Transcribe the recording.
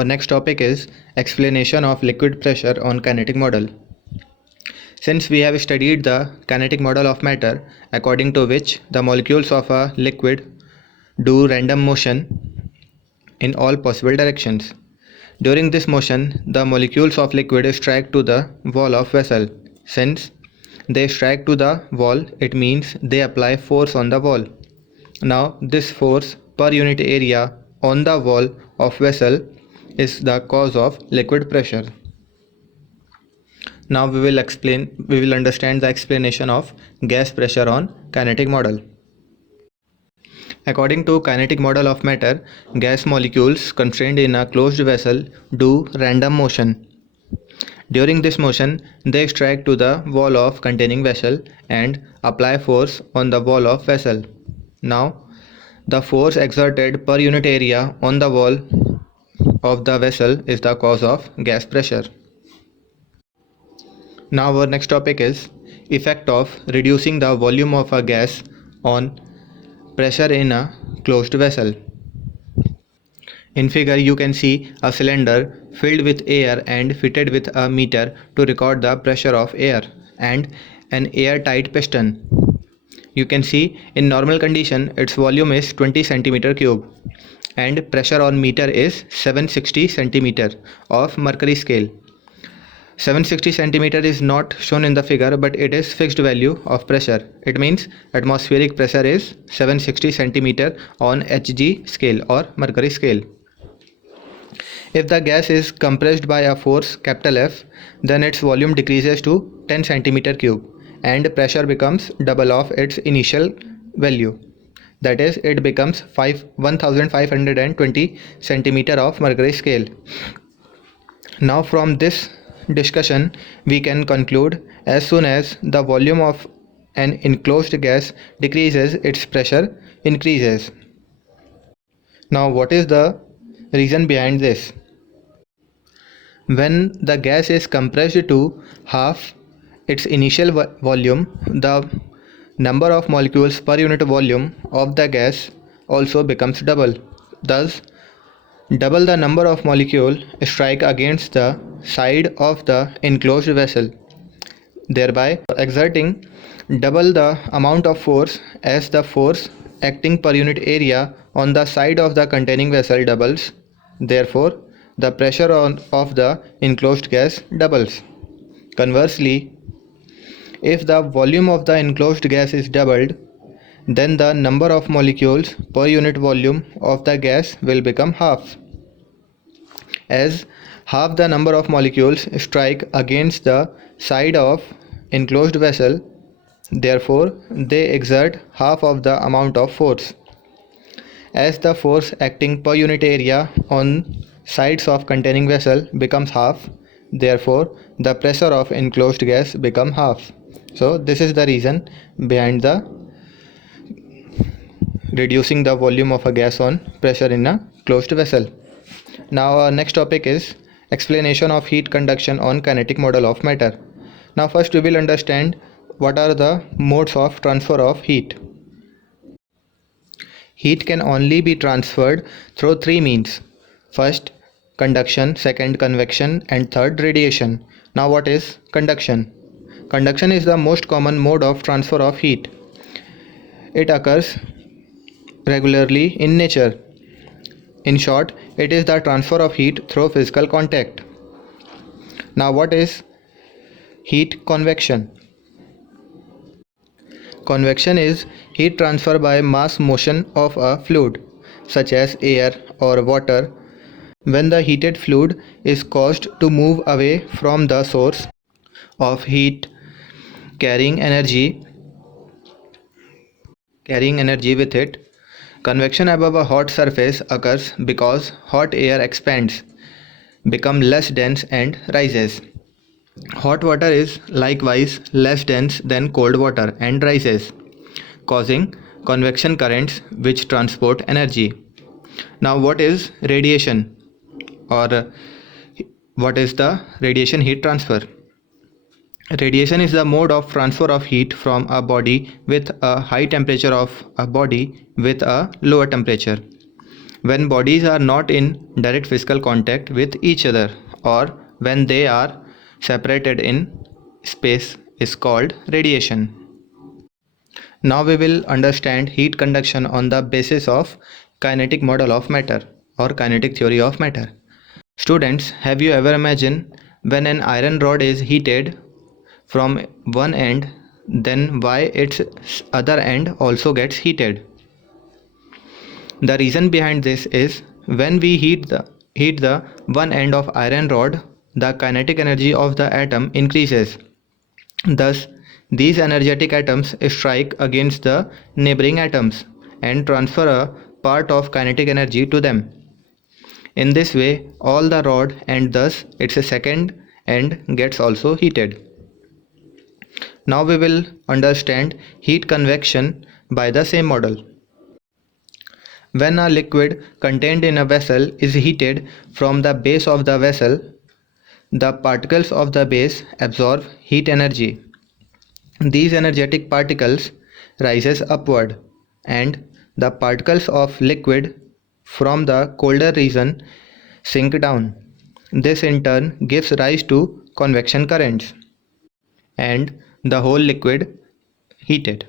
Our next topic is explanation of liquid pressure on kinetic model. Since we have studied the kinetic model of matter, according to which the molecules of a liquid do random motion in all possible directions. During this motion, the molecules of liquid strike to the wall of vessel. Since they strike to the wall, it means they apply force on the wall. Now, this force per unit area on the wall of vessel is the cause of liquid pressure. Now we will understand the explanation of gas pressure on kinetic model. According to kinetic model of matter, gas molecules constrained in a closed vessel do random motion. During this motion, they strike to the wall of containing vessel and apply force on the wall of vessel. Now, the force exerted per unit area on the wall of the vessel is the cause of gas pressure. Now our next topic is effect of reducing the volume of a gas on pressure in a closed vessel. In figure you can see a cylinder filled with air and fitted with a meter to record the pressure of air and an airtight piston. You can see in normal condition its volume is 20 cm3 and pressure on meter is 760 cm of mercury scale. 760 cm is not shown in the figure, but it is fixed value of pressure. It means atmospheric pressure is 760 cm on Hg scale or mercury scale. If the gas is compressed by a force F, then its volume decreases to 10 cm3 and pressure becomes double of its initial value. That is, it becomes 1520 cm of mercury scale. Now from this discussion we can conclude as soon as the volume of an enclosed gas decreases, its pressure increases. Now what is the reason behind this? When the gas is compressed to half its initial volume, the number of molecules per unit volume of the gas also becomes double. Thus, double the number of molecules strike against the side of the enclosed vessel, thereby exerting double the amount of force as the force acting per unit area on the side of the containing vessel doubles. Therefore, the pressure of the enclosed gas doubles. Conversely, if the volume of the enclosed gas is doubled, then the number of molecules per unit volume of the gas will become half. As half the number of molecules strike against the side of enclosed vessel, therefore they exert half of the amount of force. As the force acting per unit area on sides of containing vessel becomes half, therefore the pressure of enclosed gas become half. So this is the reason behind the reducing the volume of a gas on pressure in a closed vessel. Now our next topic is explanation of heat conduction on kinetic model of matter. Now first we will understand what are the modes of transfer of heat. Heat can only be transferred through three means. First, conduction, second, convection, and third, radiation. Now what is conduction? Conduction is the most common mode of transfer of heat. It occurs regularly in nature. In short, it is the transfer of heat through physical contact. Now what is heat convection? Convection is heat transfer by mass motion of a fluid, such as air or water, when the heated fluid is caused to move away from the source of heat, carrying energy with it. Convection above a hot surface occurs because hot air expands, becomes less dense and rises. Hot water is likewise less dense than cold water and rises, causing convection currents which transport energy. Now what is radiation, or what is the radiation heat transfer? Radiation is the mode of transfer of heat from a body with a high temperature of a body with a lower temperature. when bodies are not in direct physical contact with each other or when they are separated in space is called radiation. Now we will understand heat conduction on the basis of kinetic model of matter or kinetic theory of matter. Students, have you ever imagined when an iron rod is heated from one end, then why its other end also gets heated? The reason behind this is when we heat the one end of iron rod, the kinetic energy of the atom increases. Thus, these energetic atoms strike against the neighboring atoms and transfer a part of kinetic energy to them. In this way, all the rod and thus its second end gets also heated. Now we will understand heat convection by the same model. When a liquid contained in a vessel is heated from the base of the vessel, the particles of the base absorb heat energy. These energetic particles rises upward and the particles of liquid from the colder region sink down. This in turn gives rise to convection currents and the whole liquid heated.